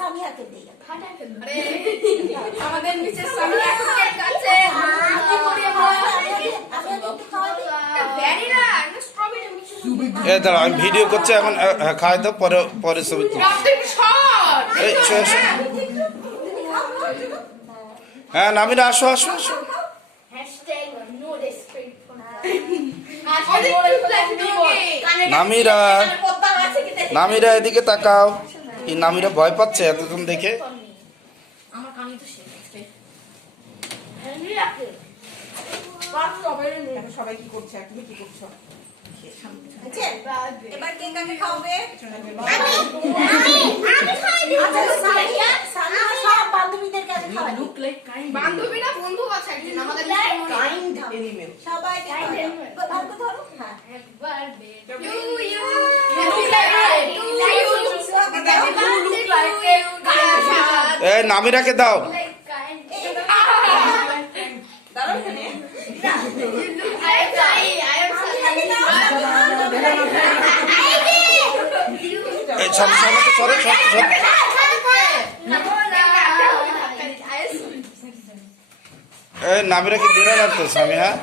সামিয়াকে দেই আরে আমাদের নিচে সামিয়া এখন কেক কাটছে কি করি ভ্যানিলা না স্ট্রবেরি মিক্স এ দাঁড়া আমি ভিডিও করছি এখন খাই তো পরে পরে ছবি তুলি আপনি শট এই হ্যাঁ নামিরা আসো আসো আসো #no desperate for Namira Namira এদিকে তাকাও এই নামিরা ভয় পাচ্ছে এতক্ষণ দেখে আমার কানে তো শেষ আছে সবাই কি করছে তুমি কি করছো এবার কে কাকে খাওয়াবে সামিয়া সব বান্ধবীদের কাছে খাওয়াবে বান্ধবী না বন্ধু আছে একজন আমাদের কাইন্ড এনিমেল সবাইকে ভাগ ধরো হ্যাঁ এ নামিরাকে দাও দাঁড়াও এখানে এই সামনে সামনে তো সরে সরে সরে এ নামিরাকে দূরে রাখতো স্বামী হ্যাঁ